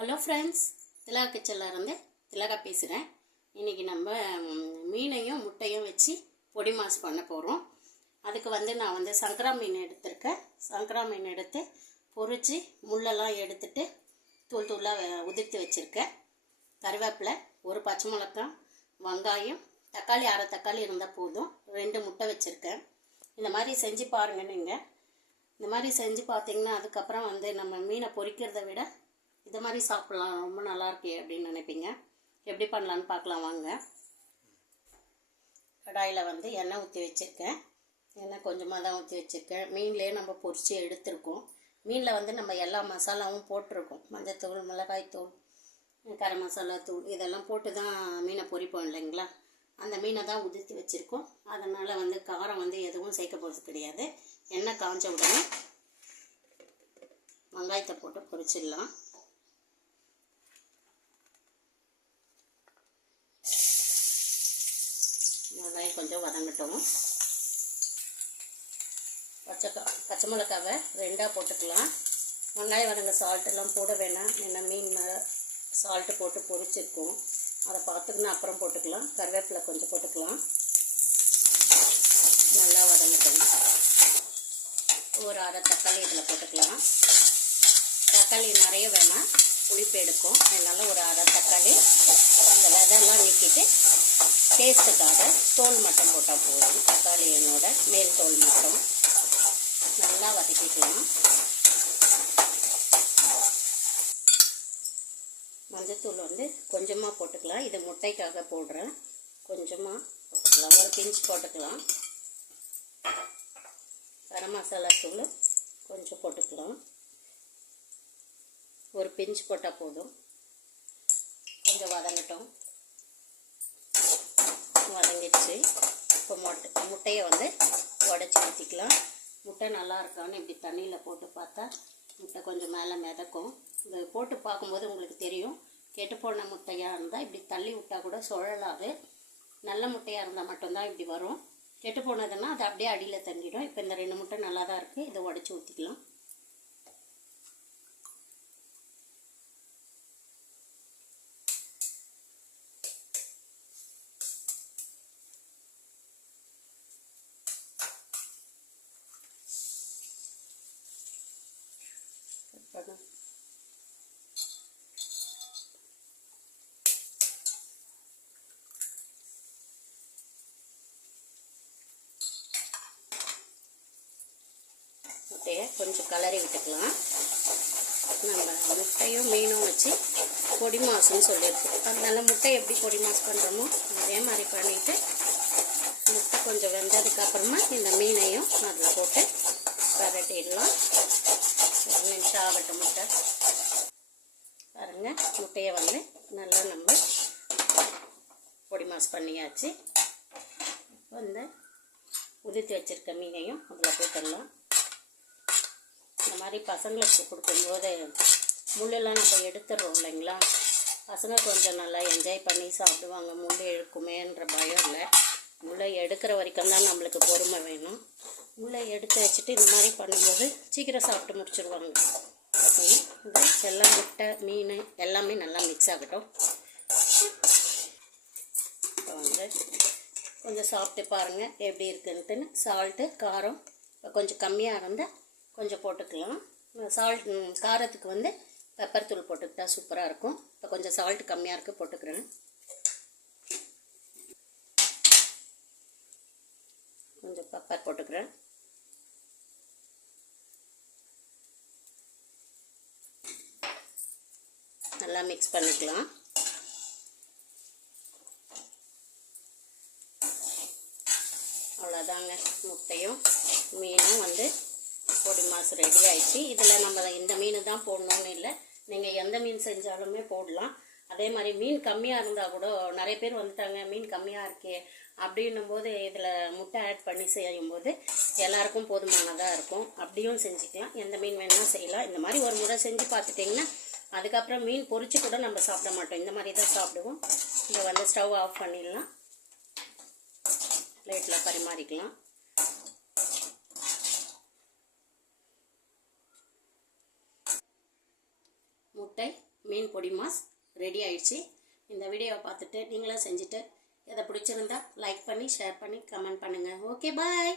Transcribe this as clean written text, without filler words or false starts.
Hello friends, திலகா கிச்சன்லேருந்து திலகா பேசுகிறேன். இன்றைக்கி நம்ம மீனையும் முட்டையும் வச்சு பொடி மாஸ் பண்ண போகிறோம். அதுக்கு நான் சங்கரா மீன் எடுத்திருக்கேன். சங்கரா மீன் எடுத்து பொரித்து முள்ளெல்லாம் எடுத்துட்டு தூள் தூளாக உதிர்த்து வச்சுருக்கேன். கருவேப்பிலை, ஒரு பச்சை மிளகாய், வெங்காயம், தக்காளி, அரை தக்காளி இருந்தால் போதும். 2 முட்டை வச்சுருக்கேன். இந்த மாதிரி செஞ்சு பாருங்கள். நீங்கள் இந்த மாதிரி செஞ்சு பார்த்தீங்கன்னா அதுக்கப்புறம் நம்ம மீனை பொரிக்கிறத விட இது மாதிரி சாப்பிட்லாம், ரொம்ப நல்லாயிருக்கே அப்படின்னு நினைப்பீங்க. எப்படி பண்ணலான்னு பார்க்கலாம் வாங்க. கடாயில் எண்ணெய் ஊற்றி வச்சுருக்கேன். எண்ணெய் கொஞ்சமாக தான் ஊற்றி வச்சுருக்கேன். மீன்லேயே நம்ம பொரித்து எடுத்துருக்கோம். மீனில் நம்ம எல்லா மசாலாவும் போட்டிருக்கோம். மஞ்சத்தூள், மிளகாய்த்தூள், கரம் மசாலா தூள் இதெல்லாம் போட்டு தான் மீனை பொரிப்போம் இல்லைங்களா. அந்த மீனை தான் உதிர்த்து வச்சுருக்கோம். அதனால் காரம் எதுவும் சேர்க்க போகிறது கிடையாது. எண்ணெய் காஞ்ச உடனே வெங்காயத்தை போட்டு பொரிச்சிடலாம். வெங்காயம் கொஞ்சம் வதங்கட்டும். பச்சை மிளகாவை 2ஆக போட்டுக்கலாம். வெங்காயம் வதங்க சால்ட்டெல்லாம் போட வேணாம். ஏன்னா மீன் சால்ட்டு போட்டு பொரிச்சிருக்கோம். அதை பார்த்துக்கினா அப்புறம் போட்டுக்கலாம். கருவேப்பிலை கொஞ்சம் போட்டுக்கலாம். நல்லா வதங்கட்டும். ஒரு அரை தக்காளி இதில் போட்டுக்கலாம். தக்காளி நிறைய வேணாம், புளிப்பு எடுக்கும். அதனால் ஒரு அரை தக்காளி அந்த விதையெல்லாம் நீக்கிட்டு டேஸ்ட்டுக்காக தோல் மட்டும் போட்டால் போதும். தக்காளி என்னோட மேல் தோல் மட்டும் நல்லா வதக்கிக்கலாம். மஞ்சத்தூள் கொஞ்சமாக போட்டுக்கலாம். இது முட்டைக்காக போடுறேன். கொஞ்சமாக போட்டுக்கலாம், ஒரு பிஞ்ச் போட்டுக்கலாம். கரம் மசாலா தூள் கொஞ்சம் போட்டுக்கலாம். ஒரு பிஞ்ச் போட்டால் போதும். கொஞ்சம் வதங்கட்டும். வதங்கிடுச்சு. இப்போ முட்டையை உடச்சி ஊற்றிக்கலாம். முட்டை நல்லா இருக்கான்னு இப்படி தண்ணியில் போட்டு பார்த்தா முட்டை கொஞ்சம் மேலே மிதக்கும். இது போட்டு பார்க்கும்போது உங்களுக்கு தெரியும். கெட்டுப்போன முட்டையாக இருந்தால் இப்படி தள்ளி விட்டால் கூட சுழலாது. நல்ல முட்டையாக இருந்தால் மட்டும்தான் இப்படி வரும். கெட்டு போனதுன்னா அது அப்படியே அடியில் தங்கிடும். இப்போ இந்த 2 முட்டை நல்லா தான் இருக்குது. இதை உடச்சி ஊற்றிக்கலாம். முட்டையை கொஞ்சம் கலரி விட்டுக்கலாம். நம்ம முட்டையும் மீனும் வச்சு பொடி மாசுன்னு சொல்லியிருக்கோம். அதனால முட்டை எப்படி பொடி மாசு பண்ணுறோமோ அதே மாதிரி பண்ணிவிட்டு முட்டை கொஞ்சம் வெந்ததுக்கப்புறமா இந்த மீனையும் அதில் போட்டு பரட்டிடலாம். 1 நிமிஷம் ஆகட்டும். முட்டை பாருங்கள், முட்டையை நல்லா நம்ம பொடி மாசு பண்ணியாச்சு. உதிர்த்து வச்சுருக்க மீனையும் அதில் போட்டுடலாம். இந்த மாதிரி பசங்களுக்கு கொடுக்கும்போது முள்ளெல்லாம் நம்ம எடுத்துடுறோம் இல்லைங்களா. பசங்க கொஞ்சம் நல்லா என்ஜாய் பண்ணி சாப்பிடுவாங்க. முள் எடுக்குமேன்ற பயம் இல்லை. முள்ளை எடுக்கிற வரைக்கும் தான் நம்மளுக்கு பொறுமை வேணும். முள்ளை எடுத்து வச்சுட்டு இந்த மாதிரி பண்ணும்போது சீக்கிரம் சாப்பிட்டு முடிச்சுடுவாங்க. இது எல்லாம் முட்டை, மீன் எல்லாமே நல்லா மிக்ஸ் ஆகட்டும். இப்போ கொஞ்சம் சாப்பிட்டு பாருங்கள் எப்படி இருக்குன்ட்டுன்னு. சால்ட்டு, காரம் கொஞ்சம் கம்மியாக இருந்தால் கொஞ்சம் போட்டுக்கலாம். காரத்துக்கு பெப்பர் தூள் போட்டுக்கிட்டா சூப்பராக இருக்கும். இப்போ கொஞ்சம் சால்ட் கம்மியாக இருக்குது, போட்டுக்கிறேன். கொஞ்சம் பெப்பர் போட்டுக்கிறேன். நல்லா மிக்ஸ் பண்ணிக்கலாம். அவ்வளோதாங்க, முட்டையும் மீனும் பொடி மாசு ரெடி ஆயிடுச்சு. இதில் நம்ம இந்த மீன் தான் போடணும்னு இல்லை, நீங்கள் எந்த மீன் செஞ்சாலுமே போடலாம். அதே மாதிரி மீன் கம்மியாக இருந்தால் கூட நிறைய பேர் வந்துட்டாங்க, மீன் கம்மியாக இருக்கே அப்படின்னும் போது இதில் முட்டை ஆட் பண்ணி செய்யும்போது எல்லாருக்கும் போதுமானதாக இருக்கும். அப்படியும் செஞ்சுக்கலாம். எந்த மீன் வேணாலும் செய்யலாம். இந்த மாதிரி ஒரு முறை செஞ்சு பார்த்துட்டிங்கன்னா அதுக்கப்புறம் மீன் பொரிச்சு கூட நம்ம சாப்பிட மாட்டோம். இந்த மாதிரி தான் சாப்பிடுவோம். இதை ஸ்டவ் ஆஃப் பண்ணிடலாம். பிளேட்டில் பரிமாறிக்கலாம். முட்டை மீன் பொடி மாஸ் ரெடி ஆயிடுச்சு. இந்த வீடியோவை பார்த்துட்டு நீங்களும் செஞ்சுட்டு எதை பிடிச்சிருந்தா லைக் பண்ணி ஷேர் பண்ணி கமெண்ட் பண்ணுங்கள். ஓகே, பாய்.